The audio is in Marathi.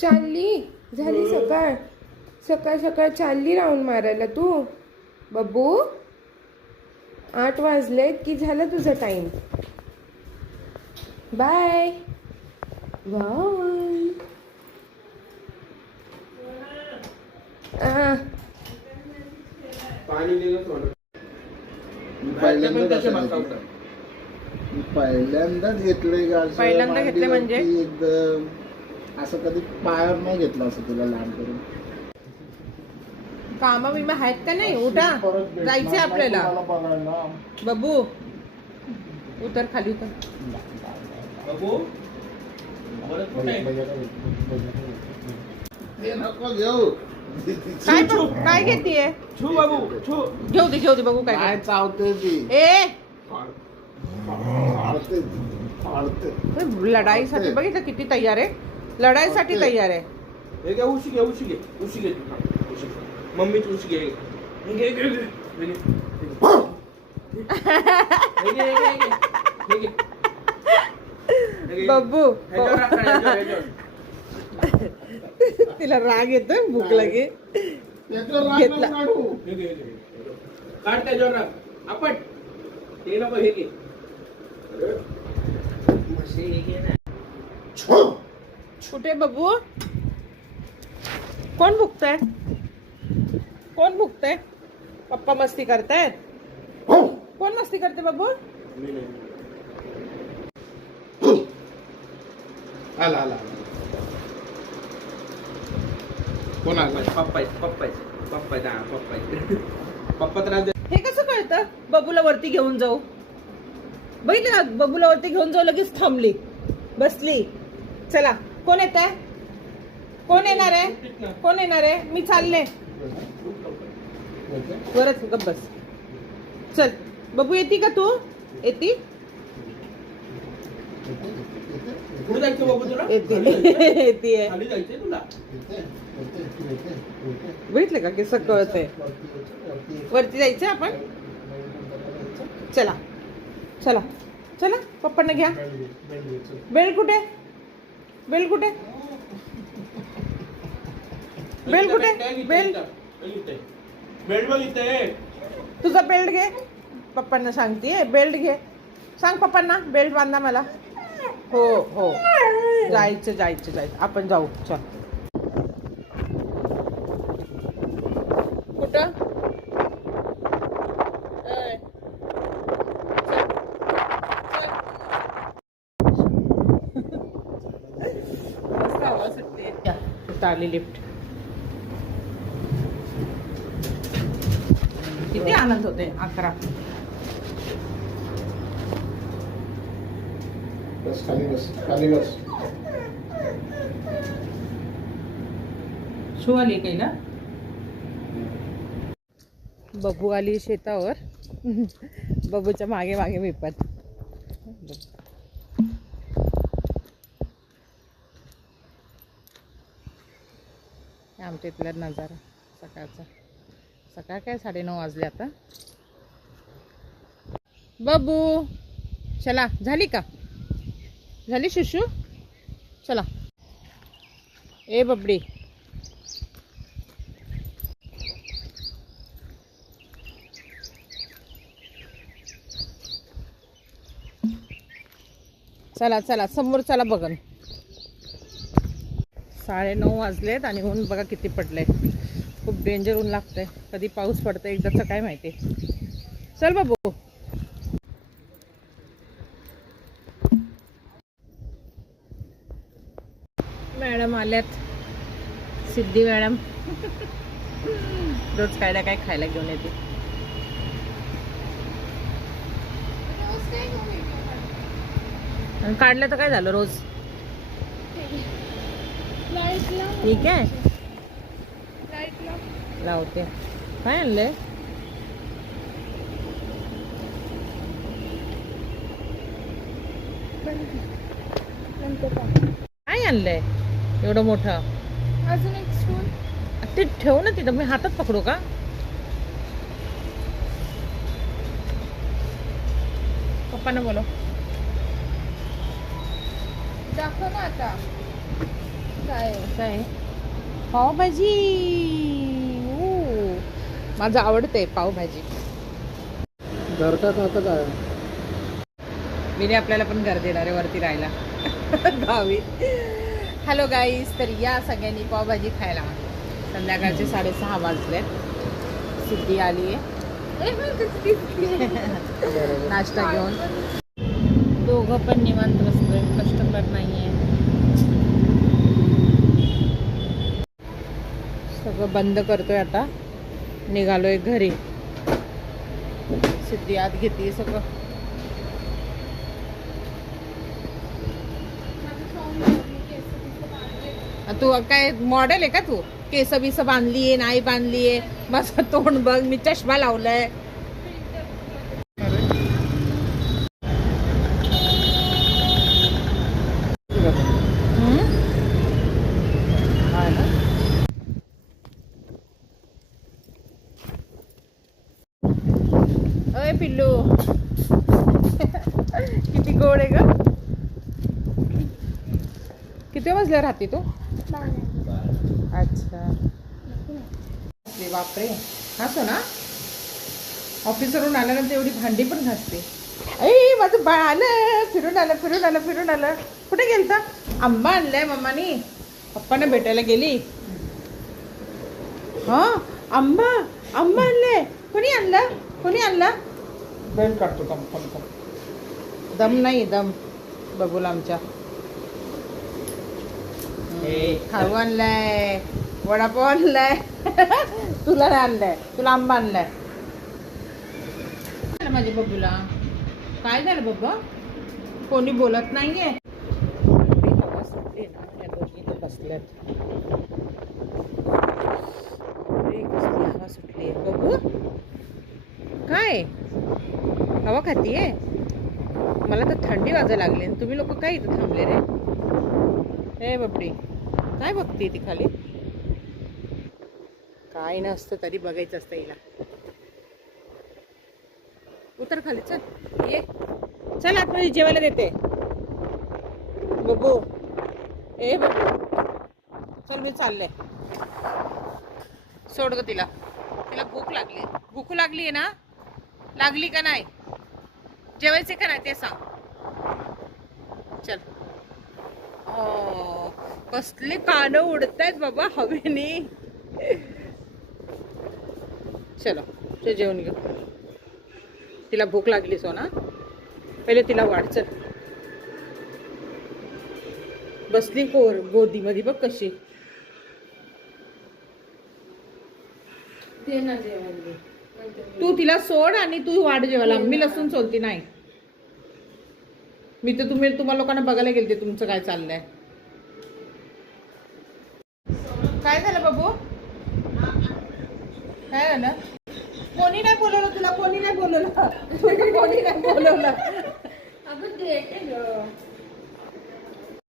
चालली झाली सकाळ सकाळ सकाळ चालली राऊंड मारायला तू बब्बू 8 वाजलेत की झाला तुझा टाइम बाय बाय पहिल्यांदाच घेतलंय पहिल्यांदा घेतले म्हणजे एकदम असं कधी पायावर नाही घेतलं असं तुला लहान करून कामा बिमा आहेत का नाही उठा जायचंय आपल्याला बब्बू उतर खाली उतर नको घेऊ काय घेतीये घेऊ दे बघू काय चावते ती ए फाडते फाडते लढाईसाठी बघितलं किती तयार आहे लढाईसाठी तयार आहे हे घे उशी घे मम्मी तू उशी घे बब्बू तिला राग येतोय भूक लागे घेतला काढ त्याच्यावर राग आपण हे नको हे घे कुठे बब्बू कोण भुकतय पप्पा मस्ती करतायत कोण मस्ती करते बब्बू आला कोण आला पप्पा त्रास हे कसं कळतं बबूला वरती घेऊन जाऊ बघितलं ना बबूला वरती घेऊन जाऊ लगेच थांबली बसली चला कोण येत आहे कोण येणार आहे मी चालले वरच गप बस चल बबू येती का तू येती कुठे जायचं बाबू तुला येते खाली जायचंय तुला भेटले का कसं कळतंय वरती जायचं आपण चला चला चला पप्पांना घ्या बेल्ट कुठे बेल्ट बेल्ट बघितलंय तुझा बेल्ट घे पप्पांना सांगते बेल्ट घे सांग पप्पांना बेल्ट बांधा मला हो जायचं आपण जाऊ चल कुठं मस्त आवाज सुटते आली लिफ्ट किती आनंद होते 11 खाली बस शो आली कैला बबू आली शेतावर बबूच्या मागे मागे मी पण आमच्या इथला नजारा सकाळचा सकाळ काय 9:30 वाजले आता बबू चला झाली का झाली शुशू चला ए बबडी चला समोर चला बघन 9:30 वाजलेत आणि ऊन बघा किती पडलंय खूप डेंजर ऊन लागतंय कधी पाऊस पडतंय एकदाच काय माहिती चल बाबू मॅडम आल्यात सिद्धी मॅडम रोज काय ना काय खायला घेऊन येते काढलं तर काय झालं रोज ठीक आहे लावते काय आणलंय काय आणलंय एवढं मोठं अजून एक स्टूल ते ठेव ना तिथं मी हातात पकडू का पप्पांना बोलो दाखव ना आता काय आहे? काय पावभाजी. ओ, माझं आवडते पावभाजी. घर का खातं काय? मी आपल्याला पण घर देणार आहे वरती राहायला गावी. हॅलो गाईस, तर या सगळ्यांनी पावभाजी खायला. संध्याकाळचे 6:30 वाजले. सिद्धी आली आहे नाश्ता घेऊन. दोघं पण निवांत बसलोय, कस्टमर नाहीये. सगळं बंद करतोय आता, निघालोय घरी. सिद्धी आत घेते सगळं. तू काय मॉडेल आहे का तू? केस बिस बांधलीये नाही बांधलीये? माझं तोंड बघ, मी चष्मा लावलाय. अय पिल्लू किती गोड आहे ग. किती वाजल्या राहते तू? अच्छा, बापरे. हा सोना, ऑफिसवरून आल्यानंतर एवढी भांडी पण घासते. ऐ माझं बाळ आलं, फिरून आलं फिरून आलं फिरून आलं. कुठे गेलता? आंबा आणलाय मम्मानी, पप्पांना भेटायला गेली. हा, आंबा आंबा आणलाय. कोणी आणला? कोणी आणला? बेल काढतो काम काम. दम नाही, दम बघूला आमच्या. खाऊ आणलाय, वडापाव आणलाय. तुला नाही आणलाय, तुला आंबा आणलाय. माझ्या बबूला काय झालं बाबा? कोणी बोलत नाहीये. हवा सुटली ना, या दोघी इथे बसल्यात. कसली हवा सुटली बबू. काय हवा खातीये? मला तर थंडी वाजायला लागली. तुम्ही लोक काय इथं थांबले रे? ए बबडी, काय बघते ती खाली? काय नसतं तरी बघायचं असतं हिला. उतर खाली, चल ये. चल आतमध्ये जेवायला देते. बबू, ए बबू, चल मी चालले. सोड ग तिला. तिला भूक लागली. भूक लागली आहे ना? लागली का नाही? जेवायचे का नाही ते सांग. चल. कसले कानं उडतायत बाबा हवेने. चलो, ते जेवण घेऊ. तिला भूक लागली सोना, पहिले तिला वाढ. चल, बसली कोर गोदीमध्ये बघ कशी. दे ना जेवायला. तू तिला सोड आणि तू वाढ जेवायला. मी लसूण सोलती नाही. मी तर तुम्हाला लोकांना बघायला गेलते तुमचं काय चाललंय. काय झालं बाबू? काय झालं? कोणी नाही बोलवलं तुला? कोणी नाही बोलवलं? कोणी नाही बोलवलं? अगं देते ग.